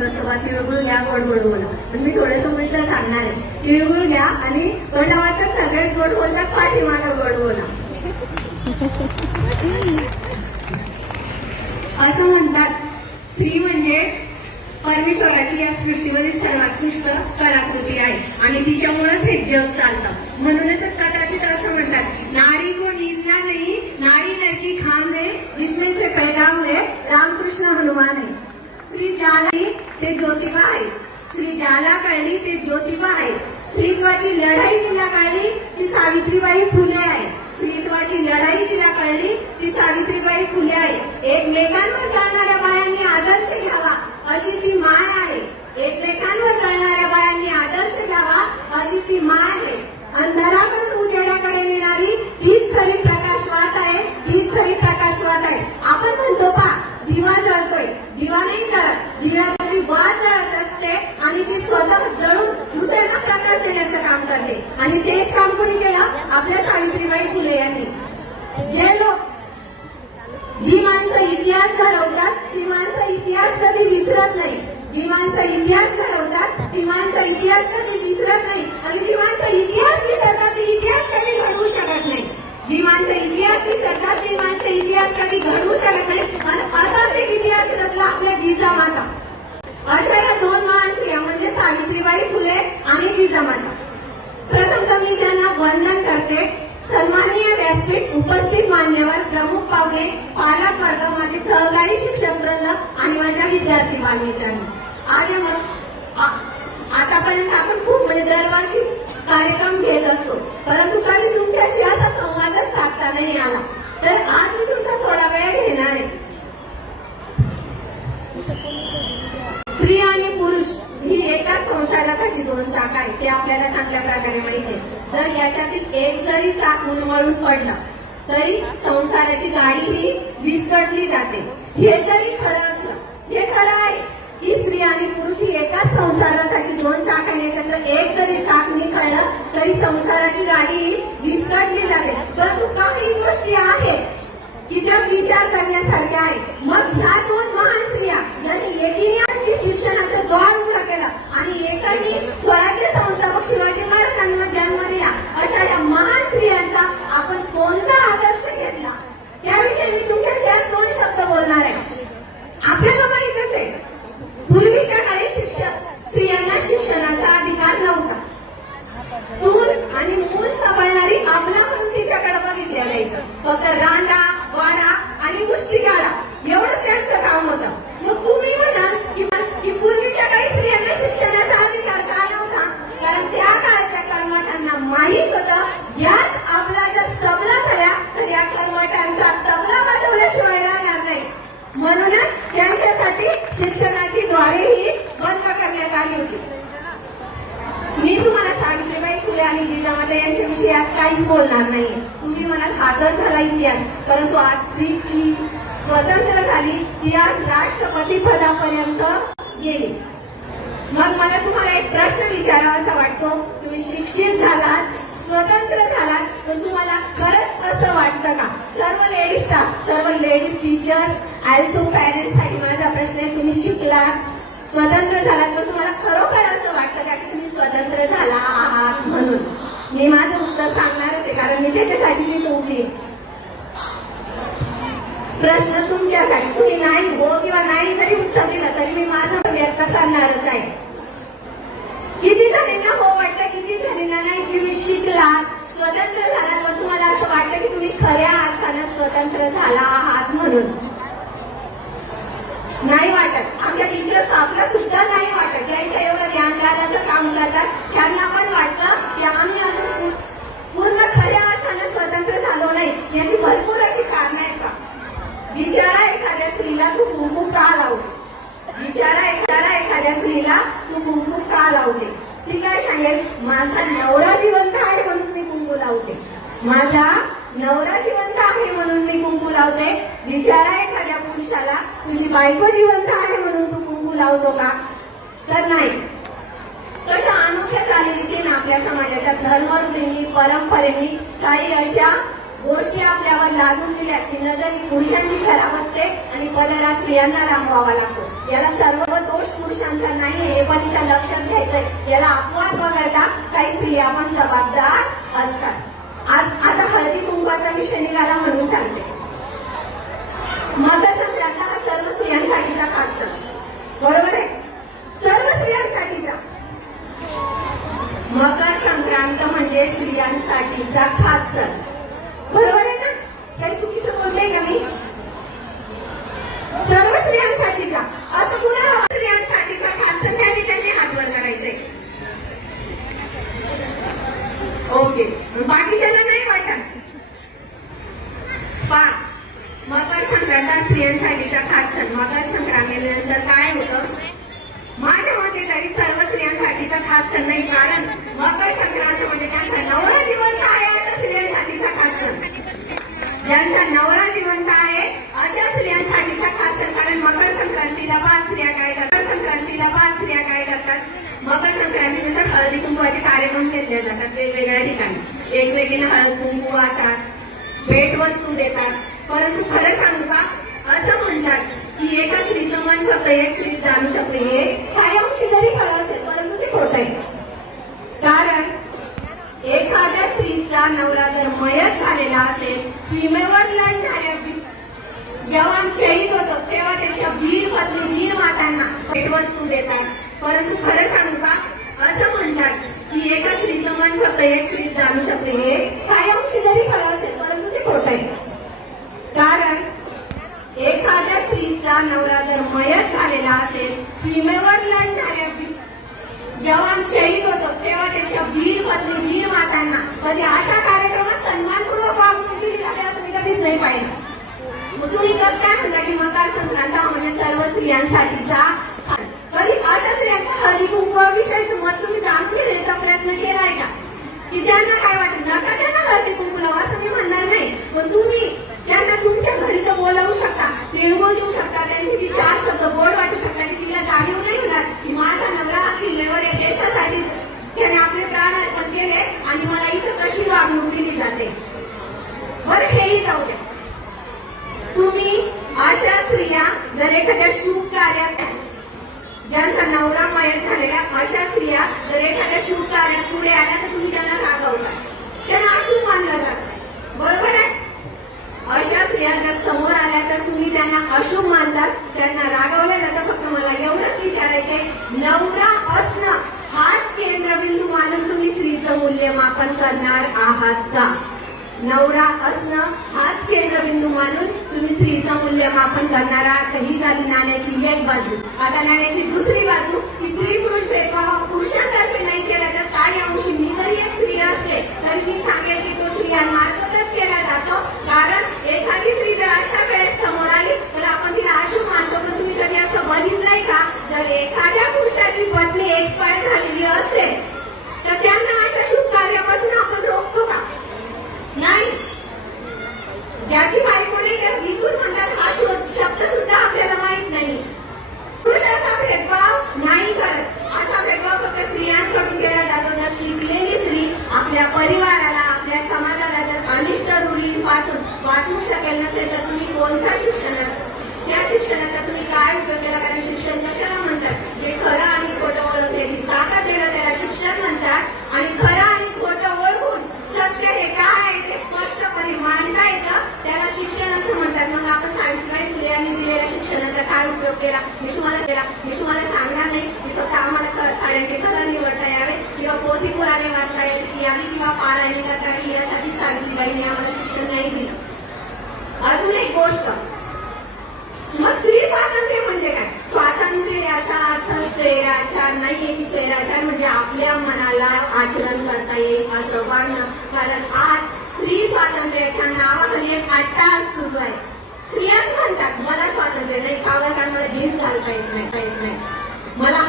म्हणत असतो बा तिळगुळ घ्या गोड गोड बोला, पण मी थोडंसं उलट सांगणार आहे. तिळगुळ घ्या आणि तोंडावर तर सगळेच गोड बोलतात, पाठीमागं गोड बोला. असं म्हणतात स्त्री म्हणजे परमेश्वराची या सृष्टीवरील सर्वोत्कृष्ट कलाकृती आहे आणि तिच्यामुळेच हे जग चालतं. म्हणूनच कदाचित असं म्हणतात नारी को नींदना नहीं, नारी लड़की खाम है जिसमें से पैदा हुए रामकृष्ण हनुमान है. श्री ज्याला ते ज्योतिबा आहे, श्री ज्याला कळली ते ज्योतिबा आहे. स्त्रीत्वाची लढाई जिला कळली ती सावित्रीबाई फुले आहे. स्त्रीत्वाची लढाई जिला कळली ती सावित्रीबाई फुले आहे. एकमेकांवर चालणाऱ्या बायांनी आदर्श घ्यावा अशी ती माय आहे. एकमेकांवर चालणाऱ्या बायांनी आदर्श घ्यावा अशी ती माय आहे. अंधाराकडून उजेडाकडे नेणारी हीच खरी प्रकाशवात आहे, हीच खरी प्रकाशवात आहे. आपण म्हणतो पा दिवा जळतोय, दिवा नाही जळत, दिव्याची वात जळत असते आणि ती स्वतः जळून दुसऱ्यांना प्रकाश देण्याचं काम करते. आणि तेच काम कोणी केलं? आपल्या सावित्रीबाई फुले यांनी. जे लोक जी माणसं इतिहास घडवतात ती माणसं इतिहास कधी विसरत नाही. जी माणसं इतिहास घडवतात ती माणसं इतिहास कधी विसरत नाही. आणि जी माणसं इतिहास विसरतात ती इतिहास कधी घडवू शकत नाही. जी माणसं इतिहास विसरतात ती माणसं इतिहास कधी घडवू शकत नाही. आणि असाच एक इतिहास रचला आपल्या जिजामाता. अशा या दोन महान स्त्रिया म्हणजे सावित्रीबाई फुले आणि जिजामाता. प्रथम तर मी त्यांना वंदन करते. सन्माननीय व्यासपीठ, उपस्थित मान्यवर, प्रमुख पाहुणे, पालक वर्ग, माझे सहकारी शिक्षक वृंद आणि माझ्या विद्यार्थी बालमित्रांनी. आणि मग आतापर्यंत आपण खूप म्हणजे दरवर्षी कार्यक्रम घेत असतो, परंतु कधी तुमच्याशी असा संवादच साधता नाही आला. तर आज मी तुमचा थोडा वेळ घेणार आहे. स्त्री आणि पुरुष ही एकाच संसाराची दोन चाक आहे, ते आपल्याला चांगल्या प्रकारे माहिती आहे. जर याच्यातील एक जरी चाक उन्मळून पडलं तरी संसाराची गाडी ही विस्कटली जाते. हे जरी खरं असलं, हे खरं आहे की स्त्री आणि पुरुष ही एकाच संसाराची दोन चाक आहे. याच्यातलं एक जरी चाक निखळलं तरी संसाराची गाडी ही विस्कटली जाते. परंतु काही गोष्टी आहेत की त्या विचार करण्यासारख्या आहे. मग ह्या दोन महान स्त्रिया ज्यांनी एकीने आपली शिक्षणाचं द्वार उघडं केलं आणि एकाने स्वराज्य संस्थापक शिवाजी महाराजांना जन्म दिला, अशा या महान स्त्रियांचा आपण कोणता आदर्श घेतला याविषयी मी तुमच्याशी आज दोन शब्द बोलणार आहे. आपल्याला माहितच आहे पूर्वीच्या काळी स्त्रियांना शिक्षणाचा अधिकार नव्हता. चूल आणि मूल सांभाळणारी आपला म्हणून तिच्याकडे बघितल्या जायचं. फक्त रांडा वाडा आणि गोष्टी काढा एवढंच त्यांचं काम होतं. मग तुम्ही म्हणाल की पूर्वीच्या काही स्त्रियांना शिक्षणाचा अधिकार का नव्हता? कारण त्या काळच्या कर्मठांना माहीत होतं याच आपला जर सबला झाल्या तर या कर्मठांचा तबला वाजवल्याशिवाय राहणार नाही. म्हणूनच त्यांच्यासाठी शिक्षणाची द्वारेही बंद करण्यात आली होती. मी तुम्हाला सावित्रीबाई फुले आणि जिजामाता यांच्याविषयी आज काहीच बोलणार नाहीये. तुम्ही म्हणाल हा तर झाला इतिहास, परंतु आज स्त्री स्वतंत्र झाली ती आज राष्ट्रपती पदापर्यंत गेली. मग मला तुम्हाला एक प्रश्न विचारावा वाटतो. तुम्ही शिक्षित झालात, स्वतंत्र झालात, पण तुम्हाला खरंच असं वाटतं का? सर्व लेडीज स्टाफ, सर्व लेडीज टीचर्स, ऑल्सो पॅरेंट्स साठी माझा प्रश्न आहे. तुम्ही शिकलात, स्वतंत्र झालात, पण तुम्हाला खरोखर असं वाटतं का की तुम्ही स्वतंत्र झाला आहात म्हणून? मी माझं उत्तर सांगणारच आहे, कारण मी त्याच्यासाठी मी उभी. प्रश्न तुमच्यासाठी. तुम्ही नाही हो किंवा नाही जरी उत्तर दिलं तरी मी माझं व्यक्त करणारच आहे. किती जणींना हो वाटतं, किती जणींना नाही. तुम्ही शिकलात, स्वतंत्र झालात, पण तुम्हाला असं वाटतं की तुम्ही खऱ्या अर्थानं स्वतंत्र झाला आहात म्हणून? नाही वाटत. आमच्या टीचर्स आपला सुद्धा नाही वाटत. ज्या इथे एवढं ज्ञानदानाचं काम करतात त्यांना पण वाटतं की आम्ही अजून पूर्ण खऱ्या अर्थानं स्वतंत्र झालो नाही. याची भरपूर अशी कारणं आहेत का? विचारा एखाद्या स्त्रीला तू कुंकू का लावते? विचारा एखाद्या स्त्रीला तू कुंकू का लावते? ती काय सांगेल? माझा नवरा जिवंत आहे म्हणून मी कुंकू लावते. माझा नवरा जिवंत आहे म्हणून मी कुंकू लावते. विचारा एखाद्या पुरुषाला तुझी बायको जिवंत आहे म्हणून तू कुंकू लावतो का? तर नाही. कशा अनोख्या चालीरीतीने आपल्या समाजाच्या धर्मरूढींनी, परंपरेनी काही अशा गोष्टी आपल्यावर लागून दिल्या की नजर ही पुरुषांची खराब असते आणि पदरा स्त्रियांना लांबवावा लागतो. याला सर्व दोष पुरुषांचा पण इथं लक्षात घ्यायचंय, याला अपवाद वगळता काही स्त्रिया पण जबाबदार असतात. आज आता हळदी कुंकवाचा विषय निघाला म्हणून सांगते. मकर संक्रांत हा सर्व स्त्रियांसाठीचा खास सण, बरोबर आहे, सर्व स्त्रियांसाठीचा. मकर संक्रांत म्हणजे स्त्रियांसाठीचा खास सण, बरोबर आहे ना? काही चुकीचं बोलते का मी? सर्व स्त्रियांसाठीचा, असं कुणाला स्त्रियांसाठीचा खास सण त्यांनी त्यांनी हात वर करायचे. ओके, बाकीच्यांना नाही वाटत. मकर संक्रांत हा स्त्रियांसाठीचा खास सण. मकर संक्रांतीनंतर काय होतं? माझ्या मते तरी सर्व स्त्रियांसाठीचा खास सण नाही, कारण मकर संक्रांत म्हणजे त्यांचा नवरा जिवंत आहे अशा स्त्रियांसाठीचा खास सण. ज्यांचा नवरा जिवंत आहे अशा स्त्रियांसाठीचा खास सण. कारण मकर संक्रांतीला पाच स्त्रिया काय करतात? मकर संक्रांतीनंतर हळदी कुंकवाचे कार्यक्रम घेतले जातात वेगवेगळ्या ठिकाणी. एकमेकींना हळद कुंकू वाहतात, भेटवस्तू देतात. परंतु खरं सांगू का, असं म्हणतात की एका स्त्रीचं मन फक्त एक स्त्री जाणू शकते. हे काही अंशी जरी खरं असेल, परंतु ते खोटं आहे. कारण एखाद्या स्त्रीचा नवरा जर मयत झालेला असेल, सीमेवर लढणाऱ्या जवान शहीद होतो, तेव्हा त्यांच्या वीर पत्नी वीर मातांना भेटवस्तू देतात. परंतु खरं सांगू का, असं म्हणतात की एका स्त्रीचं मन फक्त एक स्त्री जाणू शकते. हे काही अंशी जरी खरं असेल, परंतु ते खोटं आहे. कारण एखाद्या स्त्रीचा नवरा जर मयत झालेला असेल, सीमेवर लढणाऱ्या जवान शहीद होतो, तेव्हा त्यांच्या वीर पत्नी वीर मातांना कधी अशा कार्यक्रमात सन्मानपूर्वक वागणूक दिली जाते असं मी कधीच नाही पाहिलं. मग तुम्ही कसं काय म्हणता की मकर संक्रांत म्हणजे सर्व स्त्रियांसाठीचा? कधी अशा स्त्रियांचा हळदी कुंकवाविषयीचं मत तुम्ही जाणून घेण्याचा प्रयत्न केलाय का? की त्यांना काय वाटत? नका त्यांना हळदी कुंकू लावा असं मी म्हणणार नाही, पण तुम्ही त्यांना तुमच्या घरी तर बोलावू शकता, तिळगुळ देऊ शकता, त्यांची जी चार शब्द गोड वाटू शकता की तिला जाणीव नाही होणार की माझा नवरा सीमेवर या देशासाठी त्याने आपले प्राण अर्पण केले आणि मला इथं कशी वागणूक दिली जाते. बरं, हेही जाऊ द्या. तुम्ही अशा स्त्रिया जर एखाद्या शुभ कार्यात, ज्यांचा नवरा मयत झालेला अशा स्त्रिया जर एखाद्या शुभ कार्यात पुढे आल्या तर तुम्ही त्यांना रागवता, त्यांना अशुभ मानलं जातं, बरोबर आहे? अशा स्त्रिया जर समोर आल्या तर तुम्ही त्यांना अशुभ मानतात, त्यांना रागवलं जातं. फक्त मला एवढंच विचारायचंय, नवरा असणं हाच केंद्रबिंदू मानून तुम्ही स्त्रीचं मूल्यमापन करणार आहात का? नवरा असणं हाच केंद्रबिंदू मानून तुम्ही स्त्रीचं मूल्यमापन करणार आहात? ही झाली नाण्याची एक बाजू. आता नाण्याची दुसरी बाजू की स्त्री पुरुष भेदभाव पुरुषांतर्फे नाही केला तर काही अंशी मी जरी एक स्त्री असले तरी मी सांगेल की तो स्त्रियांमार्फतच केला जातो. कारण एखादी स्त्री जर अशा वेळेस समोर आली तर आपण तिला अशुभ मानतो. पण तुम्ही कधी असं बघितलंय का, जर एखाद्या पुरुषाची पत्नी एक्सपायर झालेली असेल तर त्यांना अशा शुभ कार्यापासून आपण रोखतो का? नाही. ज्याची बायको नाही त्या विदूर म्हणतात हा शब्द सुद्धा आपल्याला माहित नाही. पुरुषाचा भेदभाव नाही करत. असा भेदभाव फक्त स्त्रियांकडून केला जातो. जर शिकलेली स्त्री आपल्या परिवाराला, आपल्या समाजाला जर अनिष्ट रूढींपासून वाचवू शकेल नसेल तर तुम्ही कोणत्या शिक्षणाचं, त्या शिक्षणाचा तुम्ही काय उपयोग केला? कारण शिक्षण कशाला म्हणतात? जे खरं आणि खोटं ओळखण्याची ताकद देणं त्याला शिक्षण म्हणतात. आणि खरं आणि खोटं ओळखून सत्य हे काय आहे ते स्पष्टपणे मांडता येतं, त्याला शिक्षण असं म्हणतात. मग आपण सावित्रीबाई फुले यांनी दिलेल्या शिक्षणाचा काय उपयोग केला मी तुम्हाला सांगणार नाही. मी फक्त आम्हाला साड्यांचे कलर निवडता यावे किंवा पोथी पुराणे वाचता यावी किंवा पारायण करता यावी यासाठी सावित्रीबाईंनी आम्हाला शिक्षण नाही दिलं. अजून एक गोष्ट, मग स्त्री स्वातंत्र्य म्हणजे काय? स्वातंत्र्य याचा अर्थ स्वैराचार नाहीये की स्वैराचार म्हणजे आपल्या मनाला आचरण करता येईल असं वागणं. कारण आज स्त्री स्वातंत्र्याच्या नावाखाली एक अट्टाहास सुरू आहे. स्त्रियाच म्हणतात मला स्वातंत्र्य नाही, कारण मला जीन्स घालता येत नाही, मला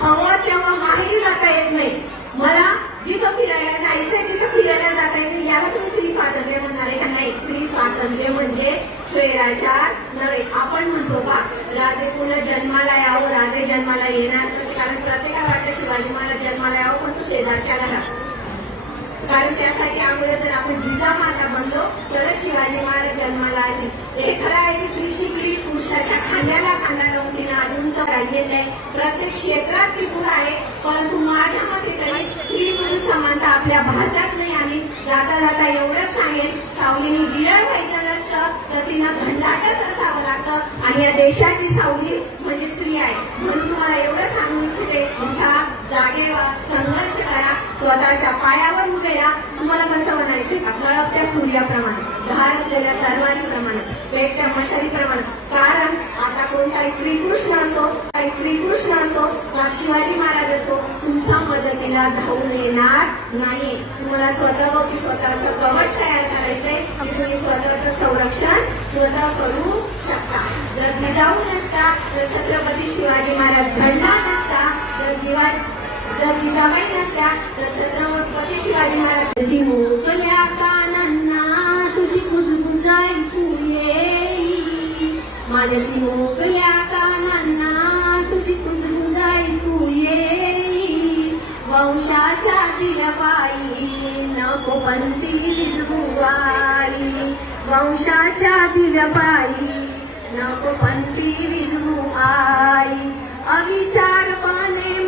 हवं तेव्हा माहेरी जाता येत नाही, मला जिथं फिरायला जायचंय तिथं फिरायला जाता येत नाही. याला तुम्ही स्त्री स्वातंत्र्य म्हणणार आहे का? नाही. स्त्री स्वातंत्र्य म्हणजे स्वैराचार नव्हे. आपण म्हणतो का राजे पुन्हा जन्माला यावं, राजे जन्माला येणार कसं? कारण प्रत्येकाला वाटतं शिवाजी महाराज जन्माला यावं पण तो शेजारच्या घरात. कारण त्यासाठी अगोदर जर आपण जिजामाता बनलो तरच शिवाजी महाराज जन्माला आले. हे खरं आहे की स्त्री शिकली, पुरुषाच्या खांद्याला खांदा लावून तिने अजून राहिलेलं नाही. प्रत्येक क्षेत्रात ती पुढे आहे, परंतु माझ्या मते तरी स्त्री पुरुष समानता आपल्या भारतात नाही आली. जाता जाता एवढंच सांगेल, सावलीने गिरण व्हायचं नसतं तर तिनं घंटाटच असावं लागतं आणि या देशाची सावली म्हणजे स्त्री आहे. म्हणून तुम्हाला एवढं सांगू इच्छिते, उठा, जागे व्हा, संघर्ष करा, स्वतःच्या पायावर उभे राहा. तुम्हाला कसं म्हणायचंय का? नळपत्या सूर्याप्रमाणे, धार असलेल्या तलवारीप्रमाणे, पेटत्या मशालीप्रमाणे. कारण आता कोणताही श्रीकृष्ण असो, काही श्रीकृष्ण असो, शिवाजी महाराज असो, तुमच्या मदतीला धावून येणार नाही. तुम्हाला स्वतःभोवती स्वतः असं कवच तयार करायचंय की तुम्ही स्वतःचं संरक्षण स्वतः करू शकता. जर जिजाऊ नसता, तर छत्रपती शिवाजी महाराज घडला नसता, जर जिजाबाई नसत्या तर छत्रपती शिवाजी महाराज मोकल्या कानांना तुझी कुजबुज ऐकू येई, माझ्या चिमुकल्या कानांना तुझी कुजबुज ऐकू येई. वंशाच्या दिव्यापायी नको पंथी विजबुवाई, वंशाच्या दिव्यापायी नको पंथी विजबू आई. अविचारपणे